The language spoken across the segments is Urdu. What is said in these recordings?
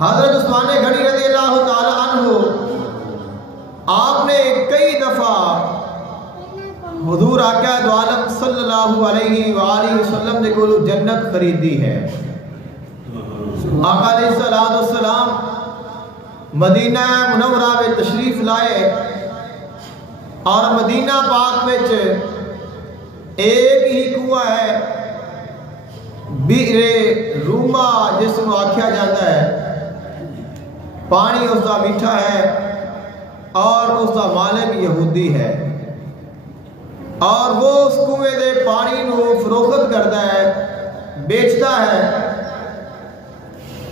حضرت عثمان غنی رضی اللہ تعالی عنہ آپ نے کئی دفعہ حضور آقا دو عالم صلی اللہ علیہ وآلہ وسلم نے کو جنت خریدی ہے۔ آقا علیہ السلام مدینہ منورہ میں تشریف لائے اور مدینہ پاک میں ایک ہی کنواں ہے، بئر روما جس کو آکھیا جاتا ہے، پانی اس کا میٹھا ہے اور اس کا مالک یہودی ہے، اور وہ اس کنویں دے پانی نو فروخت کرتا ہے، بیچتا ہے۔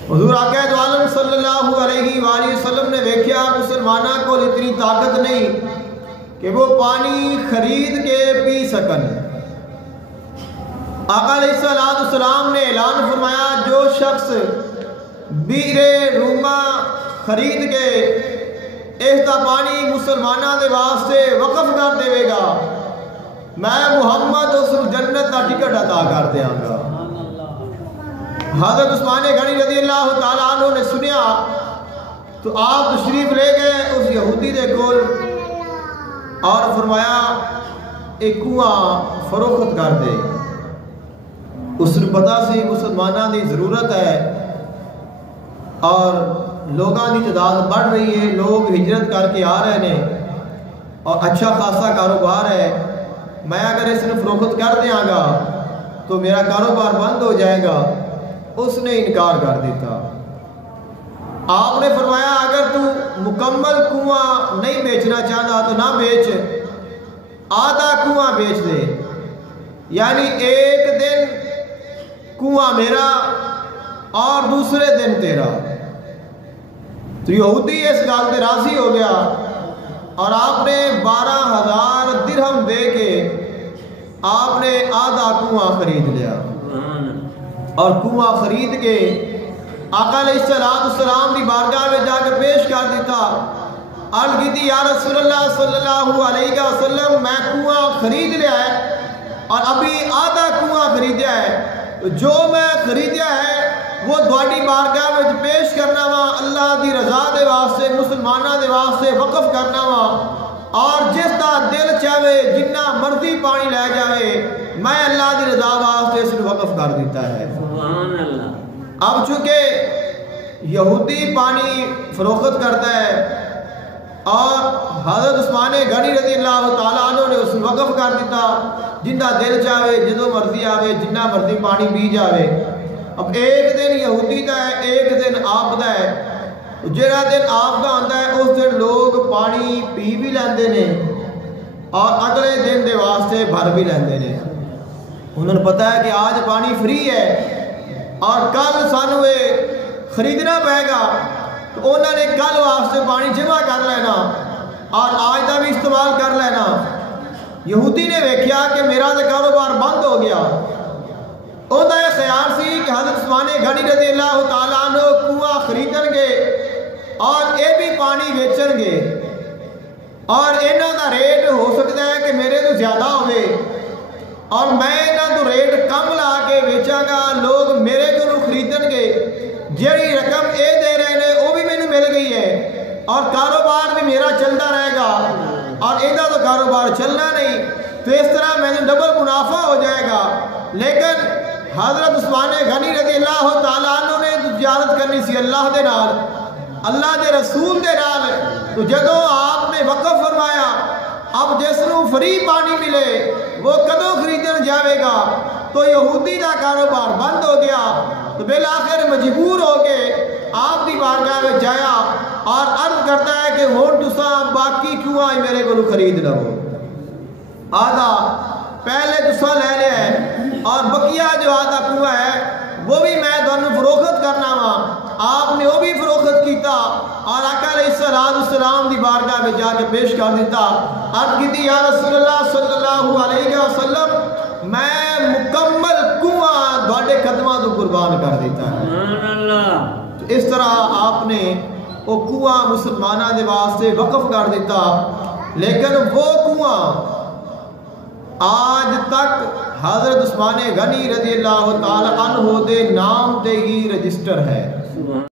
حضور آقا دو عالم صلی اللہ علیہ وآلہ وسلم نے دیکھا مسلمانہ کو اتنی طاقت نہیں کہ وہ پانی خرید کے پی سکن۔ آقا علیہ السلام نے اعلان فرمایا جو شخص بئر روما خرید کے اس کا پانی مسلمانہ دے واسطے وقف کر دے گا، میں محمد اس جنت کا ٹکٹ عطا کر دیاں گا۔ حضرت عثمان غنی رضی اللہ تعالیٰ عنہ نے سنیا تو آپ تشریف لے گئے اس یہودی دے کول اور فرمایا ایک کنواں فروخت کر دے۔ اس نے پتا سی مسلمانہ دی ضرورت ہے اور لوگاں دی تعداد بڑھ رہی ہے، لوگ ہجرت کر کے آ رہے ہیں اور اچھا خاصا کاروبار ہے، میں اگر اس نے فروخت کر دیاں گا تو میرا کاروبار بند ہو جائے گا۔ اس نے انکار کر دیتا۔ آپ نے فرمایا اگر تو مکمل کنواں نہیں بیچنا چاہتا تو نہ بیچ، آدھا کنواں بیچ دے، یعنی ایک دن کنواں میرا اور دوسرے دن تیرا۔ تو یہودی اس گل پہ راضی ہو گیا اور آپ نے 12,000 درہم دے کے آپ نے آدھا کنواں خرید لیا، اور کنواں خرید کے آقا علیہ السلام کی بارگاہ میں جا کے پیش کر دیتا۔ عرض کی تھی یا رسول اللہ صلی اللہ علیہ وسلم میں کنواں خرید لیا ہے اور ابھی آدھا کنواں خریدیا ہے، جو میں خریدیا ہے وہ دوڑی بارگاہ میں پیش کرنا وا، اللہ دی رضا دے واسطے مسلمانہ دے واسطے وقف کرنا وا، اور جس دا دل چاہے جنہ مرضی پانی لے جاوے میں اللہ دی رضا واسطے اس نے وقف کر دیتا ہے۔ سبحان اللہ۔ اب چونکہ یہودی پانی فروخت کرتا ہے اور حضرت عثمان غنی رضی اللہ تعالیٰ عنہ نے اس وقف کر دیتا، جنہ دل چاہے جدو مرضی آوے جنہ مرضی پانی پی جاوے۔ اب ایک دن یہودی دا ہے، ایک دن آپ دا ہے، جہاں دن آپ دا ہوتا ہے اس دن لوگ پانی پی بھی لیندے نے اور اگلے دن دے واسطے بھر بھی لیندے نے۔ انہوں نے پتا ہے کہ آج پانی فری ہے اور کل سانو خریدنا پائے گا، تو انہوں نے کل واسطے پانی جمع کر لینا اور آج دا بھی استعمال کر لینا۔ یہودی نے دیکھا کہ میرا تو کاروبار بند ہو گیا، ان کا یہ خیال سی کہ حضرت عثمان غنی رضی اللہ تعالیٰ عنہ کنواں خریدن گے اور یہ بھی پانی بیچن گے اور انہوں کا ریٹ ہو سکتا ہے کہ میرے تو زیادہ ہوئے اور میں انہوں تو ریٹ کم لا کے بیچاں گا، لوگ میرے کو خریدن گے، جیڑی رقم اے دے رہے ہیں وہ بھی میں نے مل گئی ہے اور کاروبار بھی میرا چلتا رہے گا اور انہوں تو کاروبار چلنا نہیں، تو اس طرح میں نے ڈبل منافع ہو جائے گا۔ لیکن حضرت عثمان غنی رضی اللہ تعالیٰ عنہ نے تجارت کرنی سی اللہ دے نال، اللہ دے رسول دے نال، تو جدو آپ نے وقف فرمایا اب جس نو فری پانی ملے وہ کدو خریدن جاوے گا، تو یہودی دا کاروبار بند ہو گیا، تو بالآخر مجبور ہو کے آپ دی بارگاہ میں جایا اور عرض کرتا ہے کہ ہون تساں باقی کنواں میرے کو خرید لو، آدھا پہلے تساں لے لیا ہے اور بقیہ جو آدھا کنواں ہے وہ بھی میں دونوں فروخت کرنا وا۔ آپ نے وہ بھی فروخت کیتا اور آقا علیہ السلام دی بارگاہ میں جا کے پیش کر دیتا۔ عرض کی تھی یا رسول اللہ صلی اللہ علیہ وسلم میں مکمل کنواں دوڑے قدمہ تو قربان کر دیتا ہے۔ تو اس طرح آپ نے وہ کنواں مسلمانہ دے واسطے وقف کر دیتا، لیکن وہ کنواں آج تک حضرت عثمان غنی رضی اللہ تعالی عنہ دے نام تے ہی رجسٹر ہے۔